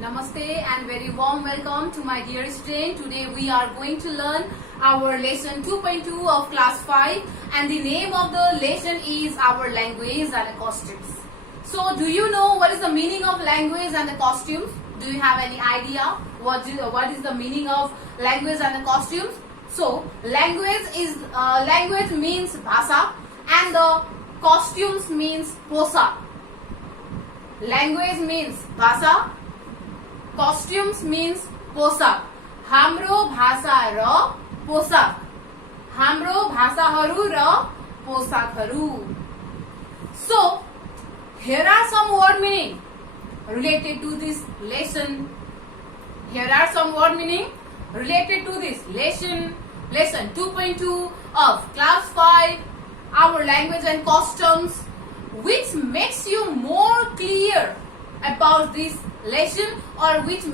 Namaste and very warm welcome to my dear student. Today we are going to learn our lesson 2.2 of class 5 and the name of the lesson is our language and costumes. So do you know what is the meaning of language and the costumes? Do you have any idea what is the meaning of language and the costumes? So language means bhasha and the costumes means posa. Language means bhasha, costumes means पोशाक. हाम्रो भाषा र पोशाक. हाम्रो भाषाहरू र पोशाकहरू. So here are some word meaning related to this lesson. Here are some word meaning related to this lesson. Lesson 2.2 of class 5, our language and costumes, which makes you more clear about this lesson or which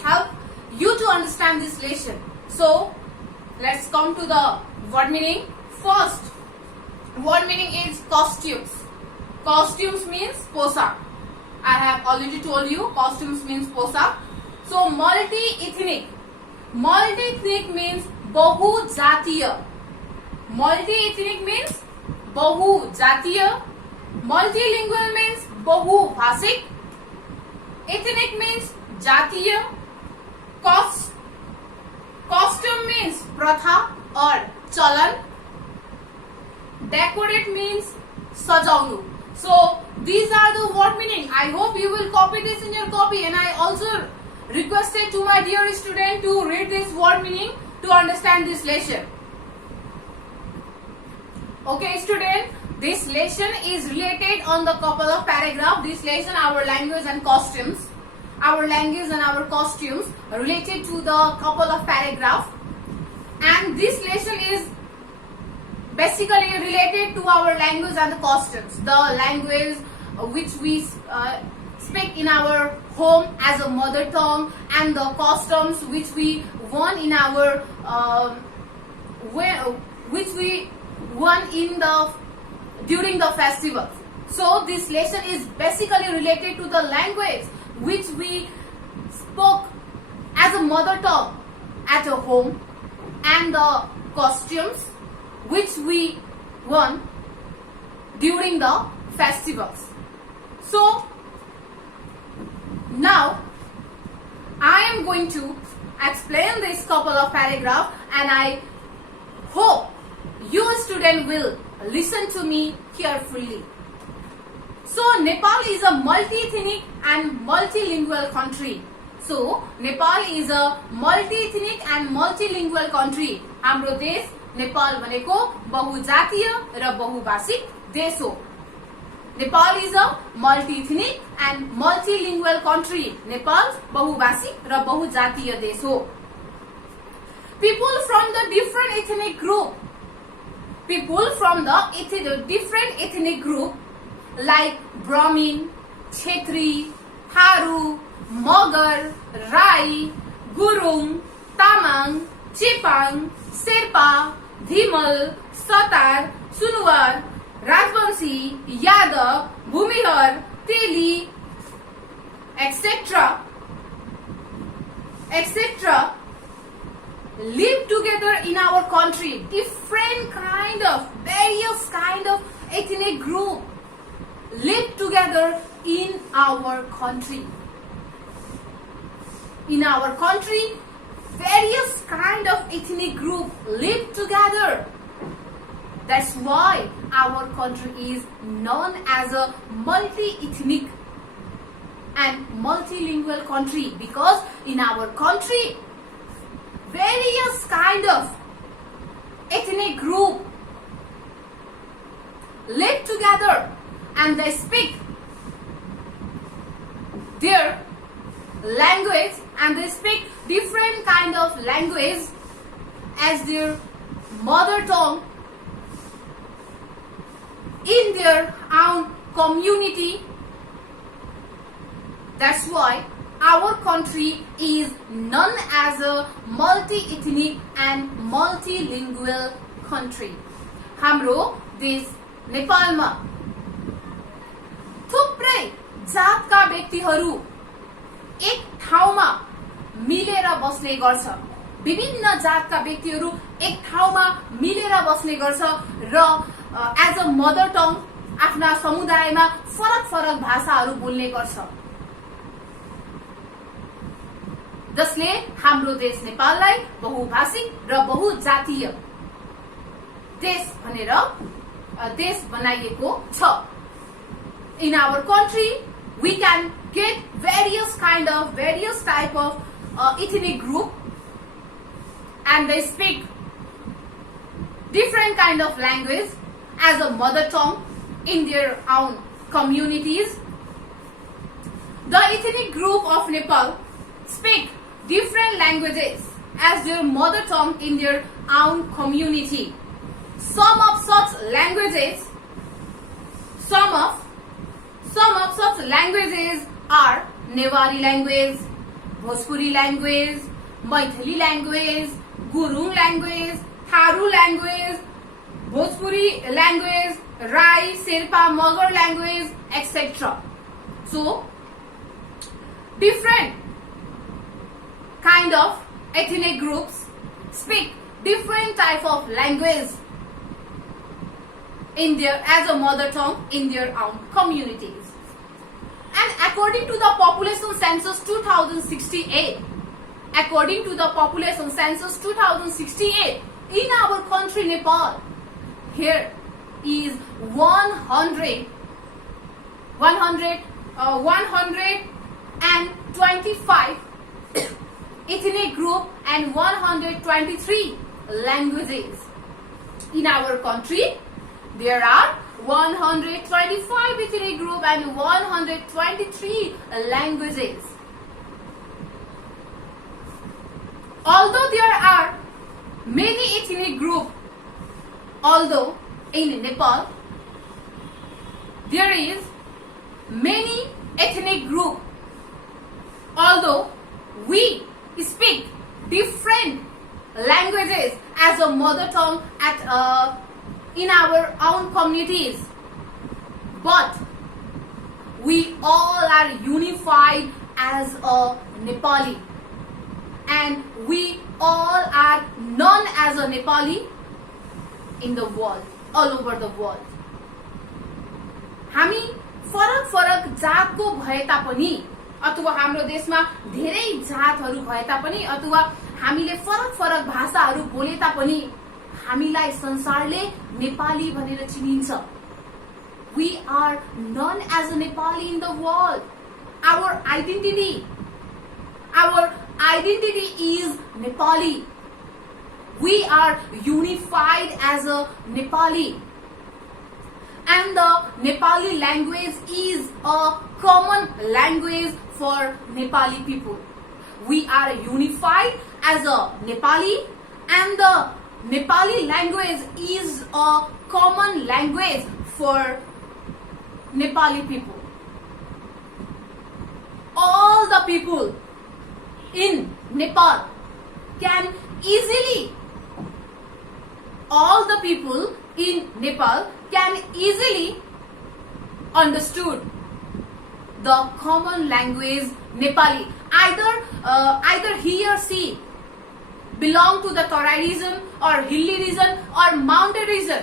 help you to understand this lesson. So let's come to the word meaning. First word meaning is costumes. Costumes means posak. I have already told you costumes means posak. So multi-ethnic. Multi-ethnic means बहुजातीय. Multi-ethnic means बहुजातीय. Multilingual means बहुभाषिक. Ethnic means जातीय. Costume means प्रथा और चलन. Decorate means सजाउनु. So these are the word meaning. I hope you will copy this in your copy, and I also requested to my dear student to read this word meaning to understand this lesson. Okay, student, this lesson is related on the couple of paragraph. This lesson, our language and costumes. Our language and our costumes related to the couple of paragraph. And this lesson is basically related to our language and the costumes. The language which we speak in our home as a mother tongue, and the costumes which we won in our which we won in the during the festival. So this lesson is basically related to the language which we spoke as a mother tongue at a home, and the costumes which we won during the festivals. So now I am going to explain this couple of paragraphs, and I hope you student will listen to me carefully. So Nepal is a multi-ethnic and multilingual country. So Nepal is a multi-ethnic and multilingual country. हाम्रो देश नेपाल भनेको बहुजातीय र बहुभाषिक देश हो. Nepal is a multi-ethnic and multilingual country. Nepal बहुभाषिक र बहुजातीय देश हो. People from the different ethnic group. People from the different ethnic group like Brahmin, Khetri, Tharu, Magar, Rai, Gurung, Tamang, Chepang, Sherpa, Dhimal, Satar, Sunwar, Rajbansi, Yadav, Bhumihar, Teli, etc. live together in our country. Various kind of ethnic group live together in our country. In our country, various kind of ethnic group live together. That's why our country is known as a multi-ethnic and multilingual country, because in our country various kind of ethnic group live together and they speak their language, and they speak different kind of language as their mother tongue in their own community. That's why our country is known as a multi-ethnic and multilingual country. हाम्रो देश नेपालमा थुप्रै जातका व्यक्तिहरू एक ठाउँमा मिलेर बस्ने गर्छ। विभिन्न जातका व्यक्तिहरू एक ठाउँमा मिलेर बस्ने गर्छ र एज अ मदर टङ आफ्ना समुदायमा फरक फरक भाषाहरू बोल्ने गर्छ, जसले हाम्रो देश नेपाललाई बहुभाषिक र बहुजातीय देश भनेर देश बनाइएको छ। In our country, we can get various type of ethnic group, and they speak different kind of language as a mother tongue in their own communities. The ethnic group of Nepal speak different languages as their mother tongue in their own community. Some of such languages are Newari language, Bhojpuri language, Maithili language, Gurung language, Tharu language, Bhojpuri language, Rai, Sherpa, Magar language, etc. So, different kind of ethnic groups speak different type of language in their as a mother tongue in their own communities. And according to the population census 2068, in our country Nepal, here is 125 ethnic group and 123 languages. In our country, there are 125 ethnic group and 123 languages. Although there are many ethnic group, although in Nepal there is many ethnic group, although we speak different languages as a mother tongue in our own communities, but we all are unified as a Nepali, and we all are known as a Nepali in the world, all over the world. हामी फरक फरक जातको भए तापनि अथवा हाम्रो देशमा धेरै जातहरू भए तापनि अथवा हामीले फरक फरक भाषाहरू बोले तापनि हामीलाई संसारले नेपाली भनेर चिनिन्छ. We are known as a Nepali in the world. Our identity is Nepali. We are unified as a Nepali. And the Nepali language is a common language for Nepali people. We are unified as a Nepali, and the Nepali language is a common language for Nepali people. All the people in Nepal can easily understood the common language Nepali. Either he or she belong to the Tarai region or hilly region or mountain region.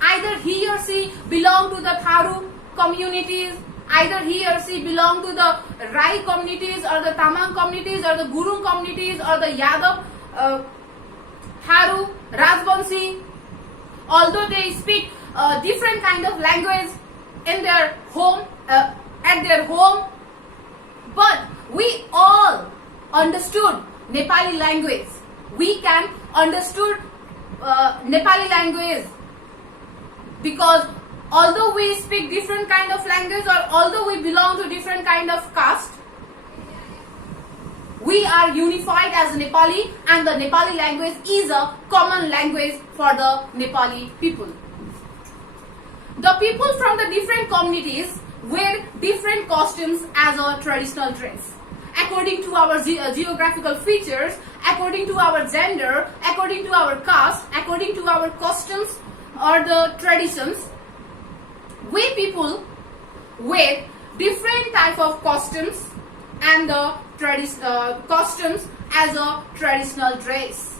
Either he or she belong to the Tharu communities. Either he or she belong to the Rai communities or the Tamang communities or the Gurung communities or the Yadav, Tharu, Rajbanshi. Although they speak different kind of language in their home, at their home, but we all understood Nepali language. We can understood Nepali language because although we speak different kind of language or although we belong to different kind of caste, we are unified as Nepali, and the Nepali language is a common language for the Nepali people. The people from the different communities wear different costumes as a traditional dress. According to our geographical features, according to our gender, according to our caste, according to our costumes or the traditions, we people wear different type of costumes and the costumes as a traditional dress.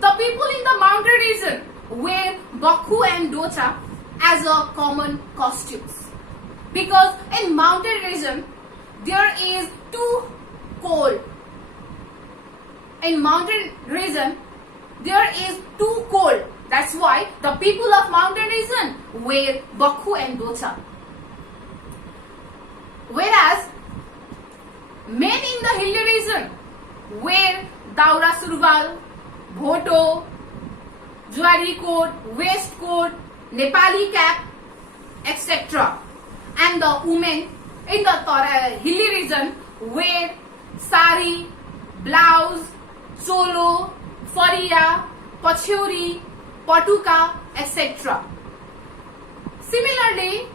The people in the mountain region wear bakhu and docha as a common costumes, because in mountain region there is too cold. In mountain region there is too cold. That's why the people of mountain region wear bakhu and docha. Whereas men in the hilly region wear daura surval, bhoto, jwari coat, waistcoat, Nepali cap, etc. And the women in the hilly region wear sari, blouse, cholo, fariya, pachauri, patuka, etc. Similarly,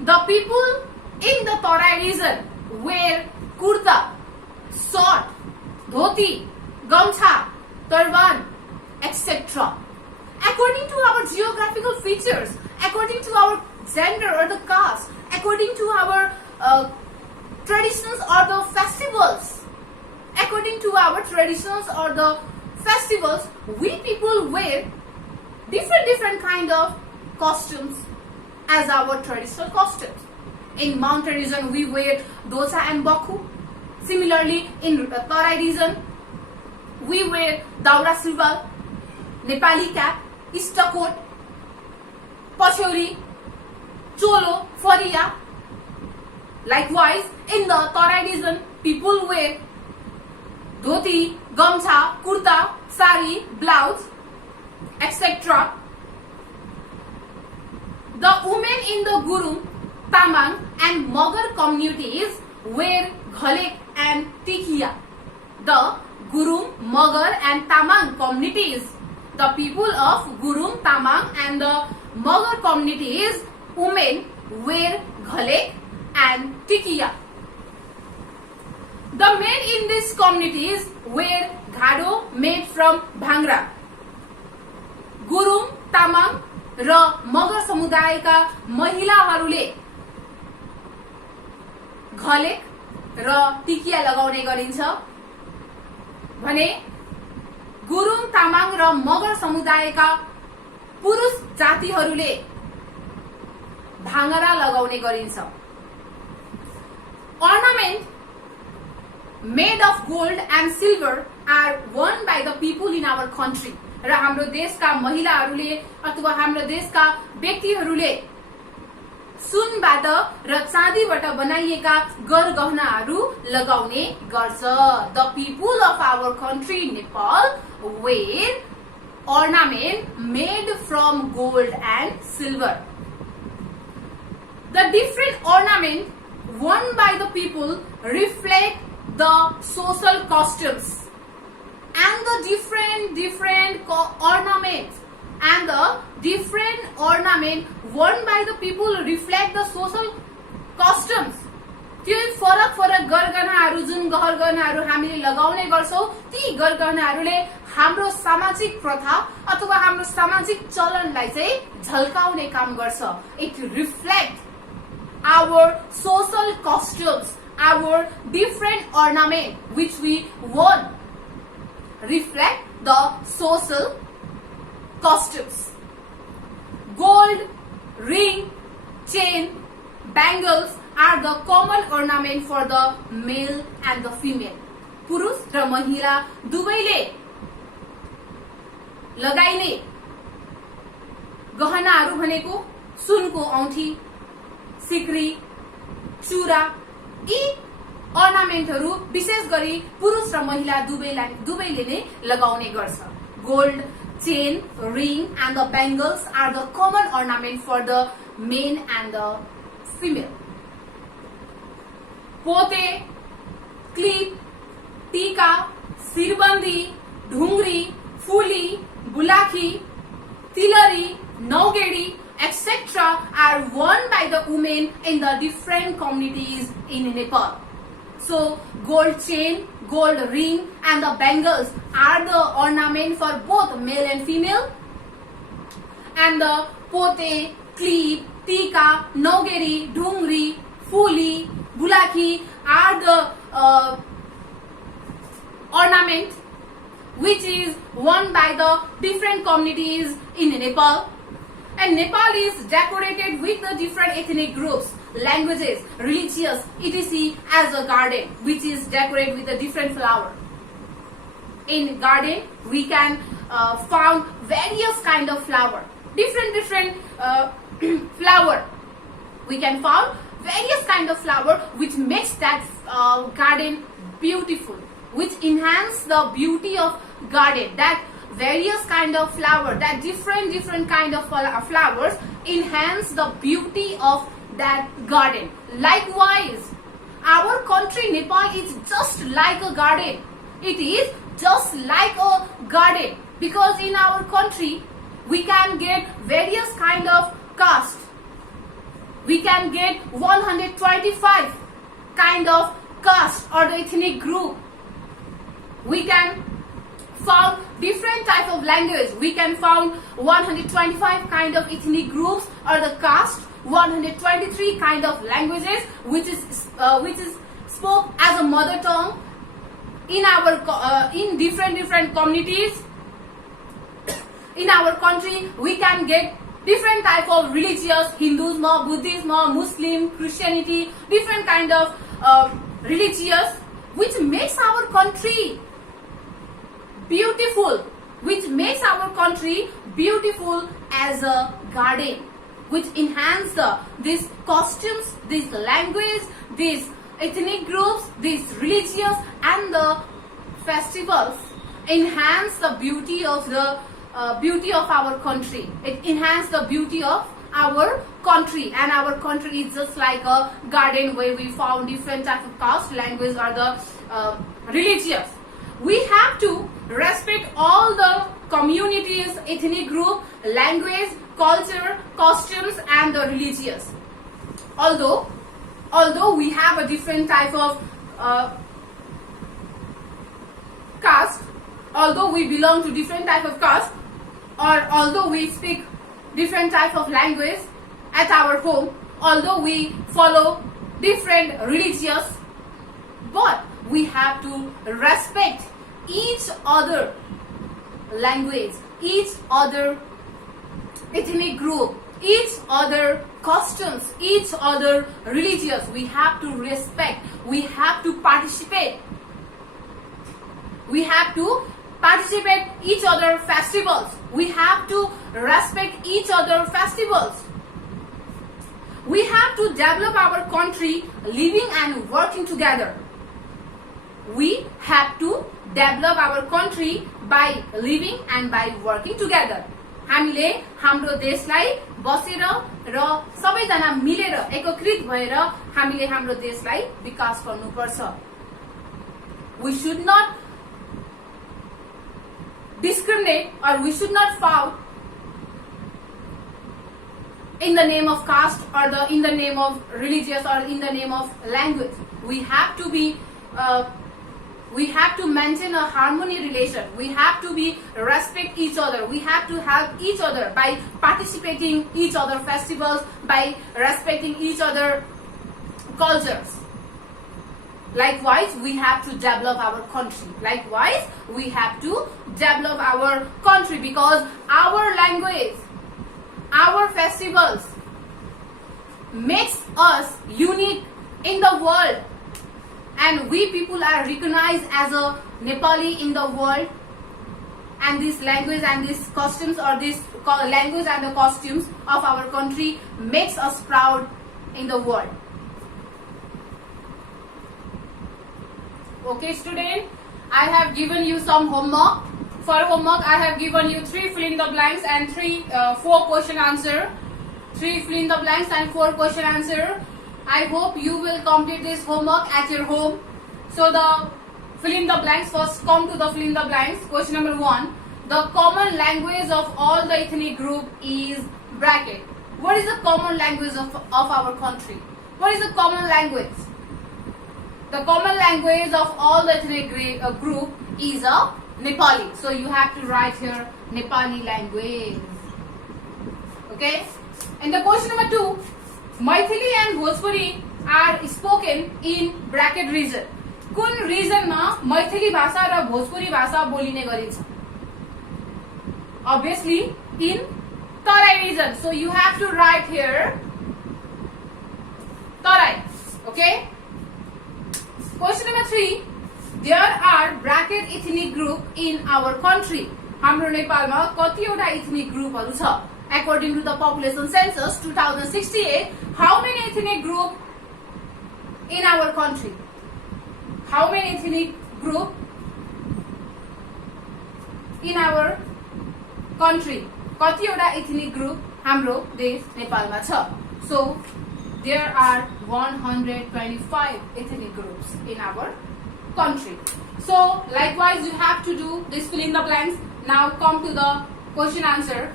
the people in the Tarai region wear kurta, short, dhoti, gamcha, turban, etc. According to our geographical features, according to our gender or the caste, according to our traditions or the festivals, according to our traditions or the festivals, we people wear different kind of costumes as our traditional costumes. In mountain region, we wear dosa and bakhu. Similarly, in Tarai region, we wear daura surval, Nepali cap, istakot, pachauri, cholo, fariya. Likewise, in the Tarai region, people wear dhoti, gamcha, kurta, sari, blouse, etc. The women in the Gurum, Tamang and Magar communities wear ghalek and tikiya. The Gurum, Magar and Tamang communities, the people of Gurum, Tamang and the Magar communities, women wear ghalek and tikiya. The men in these communities wear ghado made from bhangra. Gurum, Tamang र मगर समुदायका महिलाहरूले घलेक र टिकिया लगाउने गरिन्छ भने गुरुङ तामाङ र मगर समुदायका पुरुष जातिहरूले भाङ्गरा लगाउने गरिन्छ. Ornament made of gold and silver are worn by the people in our country. र हाम्रो देशका महिलाहरूले अथवा हाम्रो देशका व्यक्तिहरूले सुनबाट र चाँदीबाट बनाइएका गरगहनाहरू लगाउने गर्छ. The people of our country Nepal wear ornament made from gold and silver. The different ornament worn by the people reflect the social costumes, and the different ornaments and the different ornament worn by the people reflect the social costumes. त्यो फरक गरगहनाहरू जुन गरगहनाहरू हामीले लगाउने गर्छौं ती गरगहनाहरूले हाम्रो सामाजिक प्रथा अथवा हाम्रो सामाजिक चलनलाई चाहिँ झल्काउने काम गर्छ. It reflects our social costumes, our different ornament which we wore reflect the social costumes. Gold, ring, chain, bangles are the common ornament for the male and the female. पुरुष र महिला दुवैले लगाइने गहनाहरू भनेको सुनको औँठी, सिक्री, चुरा, यी ornamentहरू विशेष गरी पुरुष र महिला दुवैले नै लगाउने गर्छ. Gold, chain, ring and the bangles are the common ornament for the men and the female. Pote, clip, tika, sirbandi, dhungri, phuli, bulaki, tilari, naugedi, etc. are worn by the women in the different communities in Nepal. So, gold chain, gold ring and the bangles are the ornament for both male and female. And the pote, clip, tika, nogeri, dhungri, fuli, bulaki are the ornament which is worn by the different communities in Nepal. And Nepal is decorated with the different ethnic groups, languages, religious, etc. as a garden which is decorated with a different flower. In garden we can found various kind of flower, different flower. We can found various kind of flower which makes that garden beautiful, which enhance the beauty of garden. That various kind of flower, that different kind of flowers enhance the beauty of that garden. Likewise, our country Nepal is just like a garden. It is just like a garden, because in our country we can get various kind of caste. We can get 125 kind of caste or the ethnic group. We can found different type of language. We can found 125 kind of ethnic groups or the caste, 123 kind of languages which is spoke as a mother tongue in our in different communities. In our country we can get different type of religious, Hinduism, Buddhism, Muslim, Christianity, different kind of religious, which makes our country beautiful, which makes our country beautiful as a garden, which enhance these costumes, this language, these ethnic groups, these religious and the festivals enhance the beauty of the beauty of our country. It enhance the beauty of our country, and our country is just like a garden where we found different type of caste, language or the religious. We have to respect all the communities, ethnic group, language, culture, costumes and the religious. Although we have a different type of caste, although we belong to different type of caste, or although we speak different type of language at our home, although we follow different religious, but we have to respect each other language, each other ethnic group, each other customs, each other religious. We have to respect, we have to participate, we have to participate each other festivals, we have to respect each other festivals. We have to develop our country living and working together. We have to develop our country by living and by working together. हामीले हाम्रो देशलाई बसेर र सबैजना मिलेर एकत्रित भएर हामीले हाम्रो देशलाई विकास गर्नुपर्छ. We should not discriminate or we should not fight in the name of caste or in the name of religious or in the name of language. We have to be we have to maintain a harmony relation. We have to be respect each other. We have to help each other by participating each other festivals, by respecting each other cultures. Likewise, we have to develop our country. Likewise, we have to develop our country because our language, our festivals makes us unique in the world. And we people are recognized as a Nepali in the world, and this language and these costumes or this language and the costumes of our country makes us proud in the world. Okay student, I have given you some homework. For homework I have given you 3 fill in the blanks and 4 question answer. 3 fill in the blanks and 4 question answer. I hope you will complete this homework at your home. So the fill in the blanks, first come to the fill in the blanks. Question number 1. The common language of all the ethnic group is bracket. What is the common language of our country? What is the common language? The common language of all the ethnic group is a Nepali. So you have to write here Nepali language. Okay? And the question number 2. Maithili and Bhojpuri are spoken in bracket region. कुन रिजनमा मैथिली भाषा र भोजपुरी भाषा बोलिने गरिन्छ? Obviously in Tarai region. So you have to write here Tarai. Okay. Question number 3. There are bracket ethnic group in our country. हाम्रो नेपालमा कतिवटा ethnic ग्रुपहरू छ? According to the population census 2068, how many ethnic group in our country? How many ethnic group in our country? कतिवटा ethnic group हाम्रो देश नेपालमा छ? So there are 125 ethnic groups in our country. So likewise you have to do this fill in the blanks. Now come to the question answer.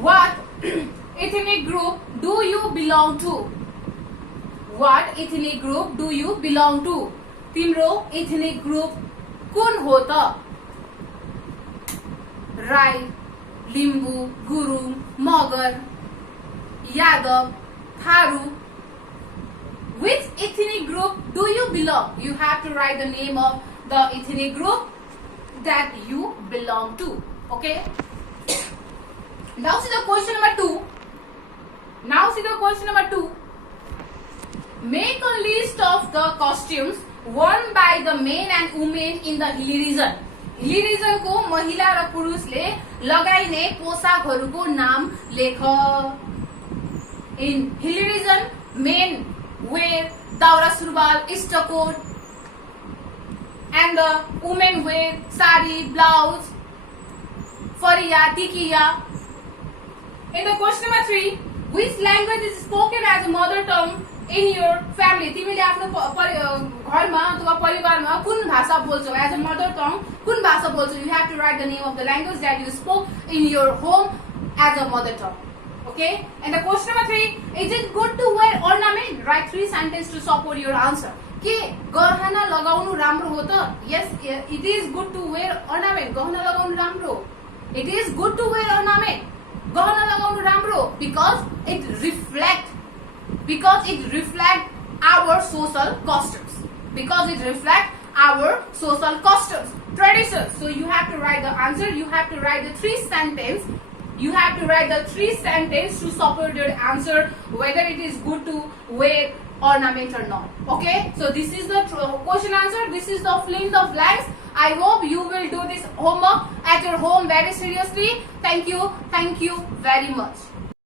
What ethnic group do you belong to? What ethnic group do you belong to? तिम्रो ethnic group कुन हो त? राई, लिम्बू, गुरुङ, मगर, Yadav, Tharu. Which ethnic group do you belong? You have to write the name of the ethnic group that you belong to. Okay? Now see the question number 2. Make a list of the costumes worn by the men and women in the hilly region. हिली रिजनको महिला र पुरुषले लगाइने पोशाकहरूको नाम लेख. In hilly region, men wear daura surbal, istcoat, and the women wear sari, blouse, fariya, tikiya. In the question number 3, which language is spoken as a mother tongue in your family? तिमीले आफ्नो घरमा अथवा परिवारमा कुन भाषा बोल्छौ? As a mother tongue, कुन भाषा बोल्छौ? You have to write the name of the language that you spoke in your home as a mother tongue. Okay? And the question number 3, is it good to wear ornament? Write 3 sentences to support your answer. के गहना लगाउनु राम्रो हो त? Yes, it is good to wear ornament. गहना लगाउनु राम्रो. It is good to wear ornament. गहना लगाउनु राम्रो because it reflects our social customs. Because it reflects our social customs, traditions. So you have to write the answer. You have to write the 3 sentences. You have to write the 3 sentences to support your answer, whether it is good to wear ornament or not. Okay? So this is the question answer. This is the fill in the blanks. I hope you will do this homework at your home very seriously. Thank you very much.